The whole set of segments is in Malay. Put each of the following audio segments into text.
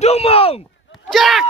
Dumong. Jack.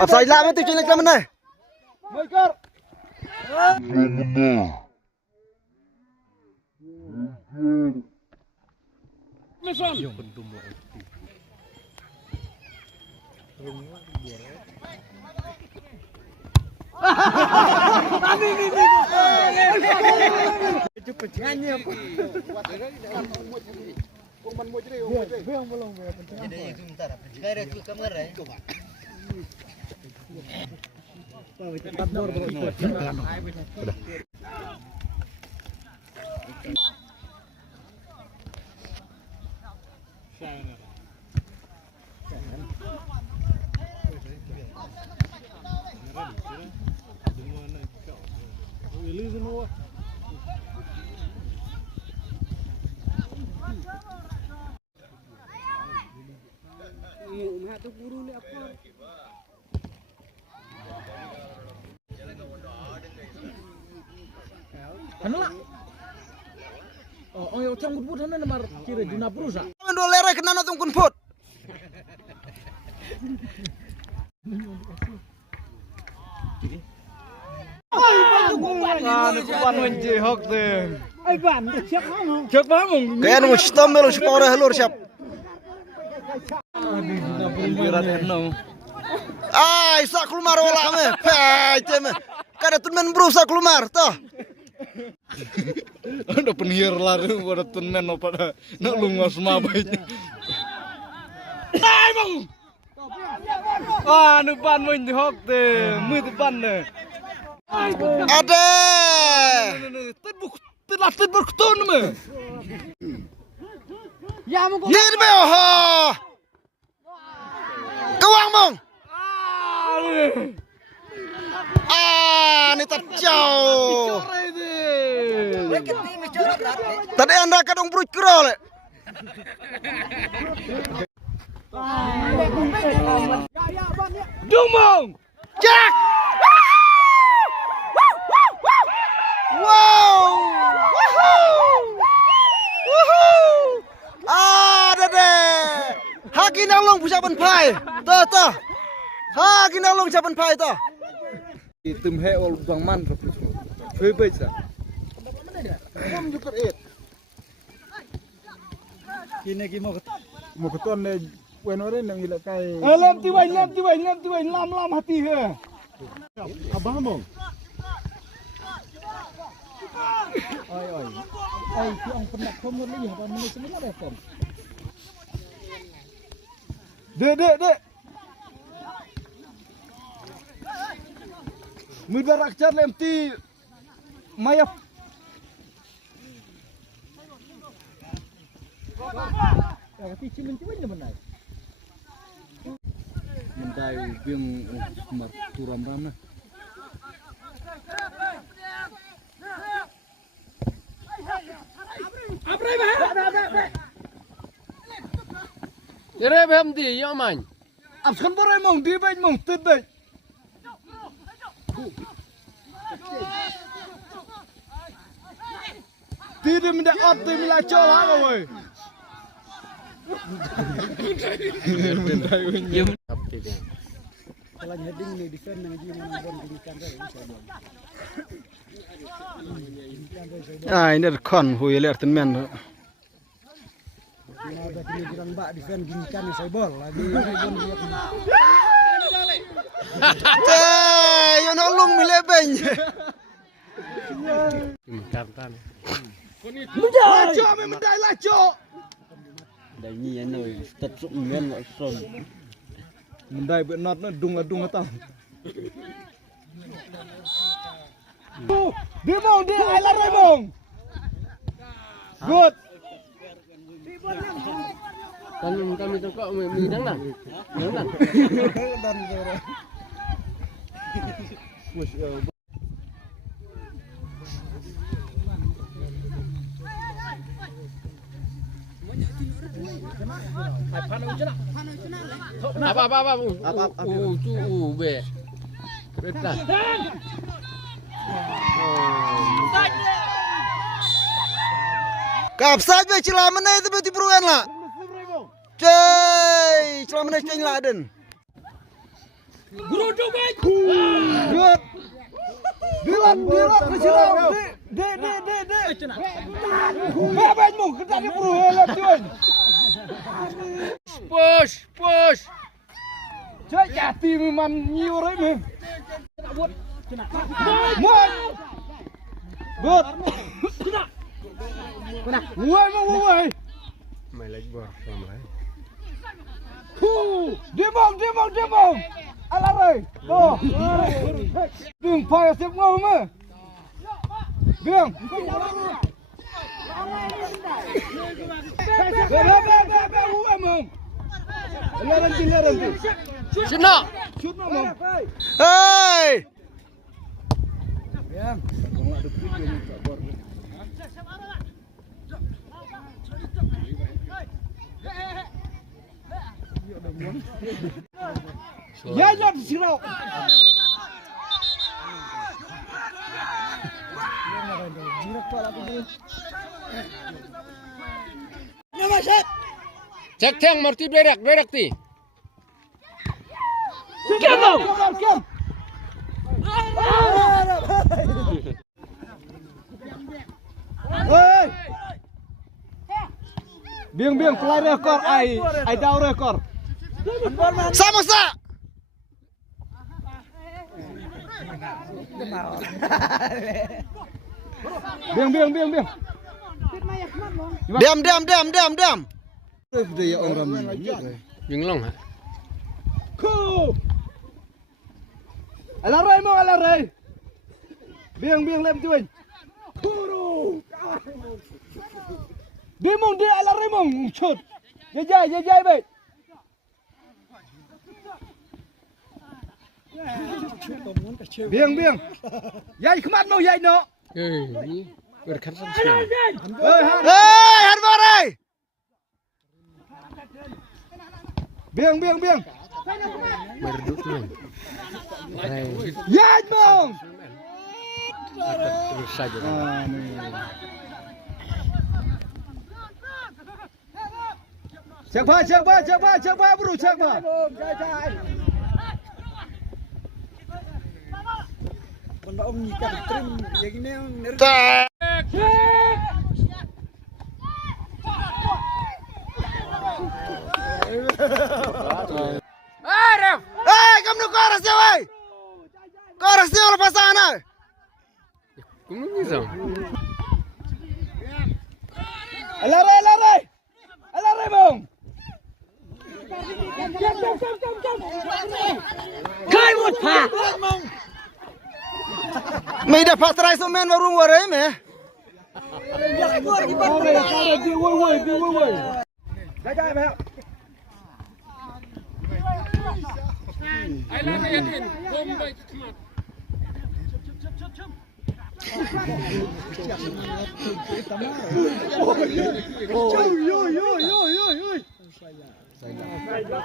Offside lại mới từ trên lên này. Mấy cỡ. Kenapa? Oh, yang canggut pun sana nomor kira juna perusa. Mendo lere kena natung kun put. Ban menje hok deh. Ai ban siap kamu. Siap kamu. Kayak nunggu sistem melu supaya halur siap. Isa keluar wala me. Pecem. Kada tunmen berusaha keluar toh. Ada penihir lari pada tunmen pada nak lungos mabainya. Ai bang. Nu ban menje hok deh. Mu depan deh. Ada. Terlatih berketun me. Ya mau. Yir me oh. Kawang mong. Ini terjauh. Tadi anda kadang perut kerol. Dumong. Jack. Wow. Ada deh. Haki nalong pusapan pai. Toh. Haki nalong pusapan pai toh. Tim hewal bang man. Bebek sah. Kom juga it. Kini Mau keton le wenore nang ila kai. lem tiwai lam hati he. Abah mong. Oi. Ai ki ong penak komor li apa menit semula respon. Dek. Mudah rakcar lem ti mayap. Ya tapi cimen ni benar. Mendai bing turam ramna. Jere bem di yo man. Abskan borai mong di baik mong tedai. Tidak mendak ot mila cola kowe. Kalau heading ni defend nang ji nang bon di kamera bisa bon. Ini rekon hui ler tenmen. Ada kini kurang bak defend gini kan saya bol lagi bon dia. Yo nolong milebeng. Kampan. Mendai laco. Đây nhi anh ơi, tập dụng nguyên loại sồn. Mendai bị nọt nó đung tao. Đi mong đi ai là đây mong. Good. Kami tu kau mi dang lah. Dang lah. Apa be. Betas. Kap saja celah mana itu berarti peruan lah. Cey, celah mana ceng lah den. Good. Dilan ke celah. De. Bapak mu kita di peruan lah tuan. Push. Cey jati memang nyurai me. Good. Woi. Mày lấy bò làm lấy. Dia bom. Alah ơi. Tuh. Đừng phải xếp ngầu mà. Đường. Sini. Hei. Ya jangan sirau. Cek thang marti berak ti. Kem. Hei. Biang pelai rekor ai dau rekor. Sama. Biang. Diam. Budaya orang Binglong ha. Alarai. Biang lem tuan. Dimong dia alarai mong chut. Jajai baik. Biang. Yai kemat mau yai no. Ni berkhasan. Hei, harbarai. Biang. Merduk tu. Yai bong. Terus saja. Siapa bro, siapa? Benda om nyikat trim yang ini yang Kamu koras dia, woi. Koras dia lepas sana. Kamu bisa. Alarai bong. Kai mut pa. Mai dapat try sumen warung warai me. Woi. Jajai me. Ai lah yakin. Kom baik kemat.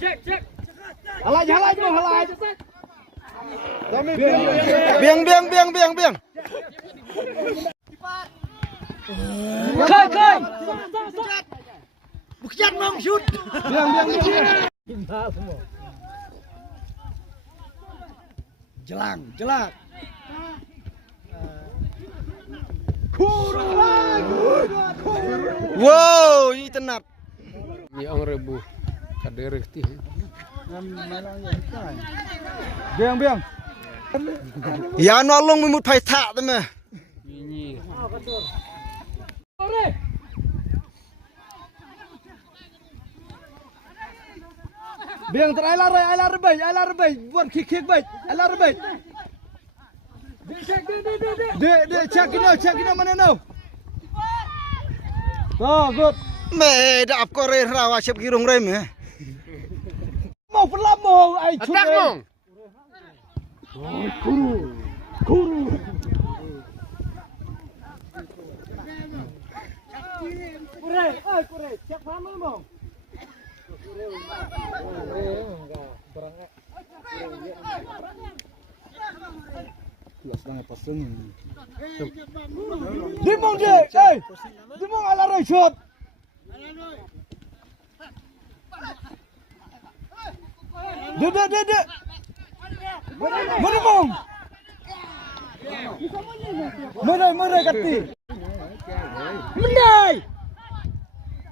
Cek. Halai bro, halai. Biang. Kai. Bukan mau shoot. Biang. Jelang. Wow, ini tenat. Ni ang rebu. Kaderek ti. Biang. Ya nolong memut pai tak tu meh. Ni. Biang alar bay. Buat kick baik. Alar bay. Dek, check ini mana no? Oh, good. Me dah ap kore rawa siap kirung rem ya. Mau pelam mau ai chut. Atak mong. Kuru. Kure, cek pamel mong. Dimong dek, dimong ala reshot. Dek. Dimong. Merai kati. Mendai.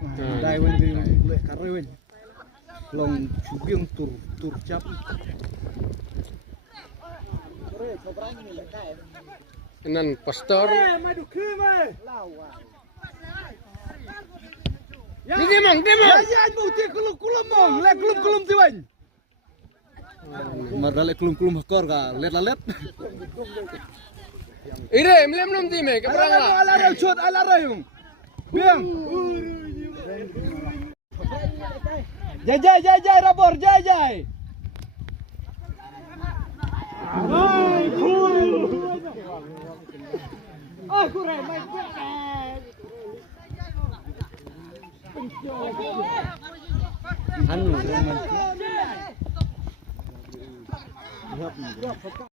Mendai wen di lek kare wen. Long biang tur cap. Nan pastor. Dimong. Ya bukti kulum mong, lek kulum tiwan. Marale kulum hakor ka, let. Ire, mlem time, keperang lah. Ala reshot, ala rayung. Biang. Jai rabor, jai.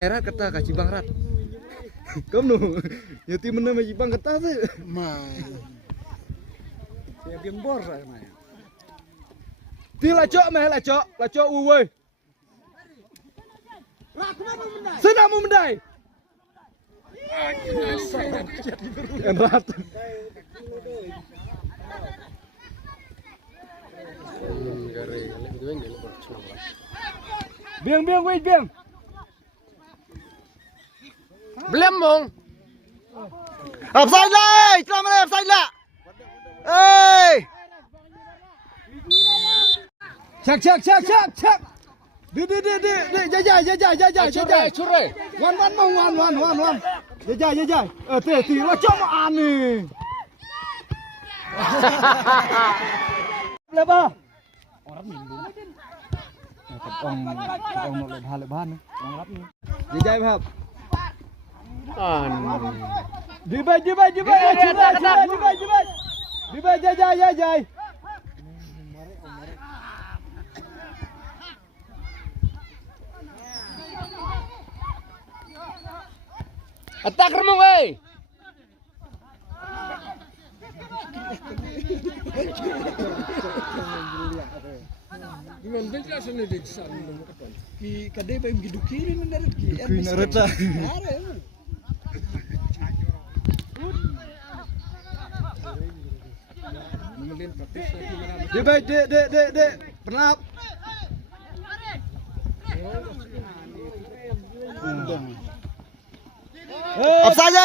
Erat kata kasih bang rat. Kamu ya tim mana masih bang kata sih. Saya biang bor saya mah. Ti lacok uwe. Sudah mau mendai. Erat. Biang. Belum mong. Offside lah, selamat offside lah. Cak. Di, jajai. Curai. Wan mong. Jajai. Ti lacok mau aneh. Berapa? Ông nó lên 2 lebahan nih, orang rap nih. Jajai bab. Đi bay. Đi bay jajai. Atak remong oi. Gimana bengkel sana di sana ki kade ba im gidukiri naret ki. Naret lah. Di bay, dek. Penap. Offside.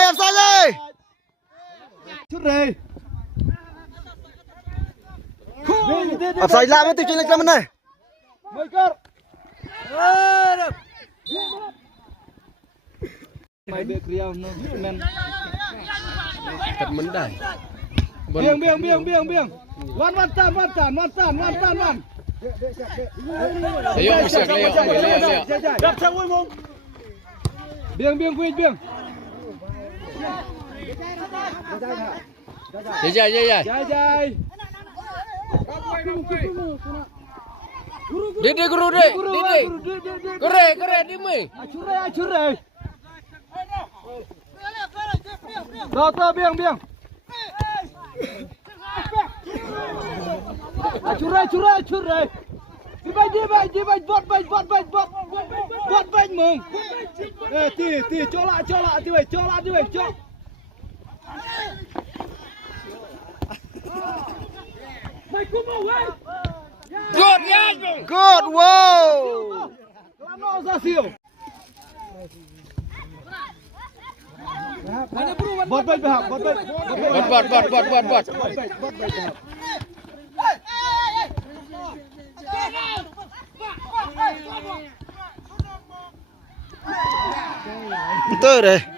Curai. Offside lah betul cina ke mana? Maikar. Mai be kriau no men. Kat mendai. Biang. Wan. Ayo bisa lihat. Dak sawoi mong. Biang. Jajai. Dede guru dek. Kore dimai. Acurai. Toto biang. Acurai. Dibai. Bot baik mong. Ti colak dibai. Cok. Good, wow. Lama Osasio. Bot baik. Betul deh.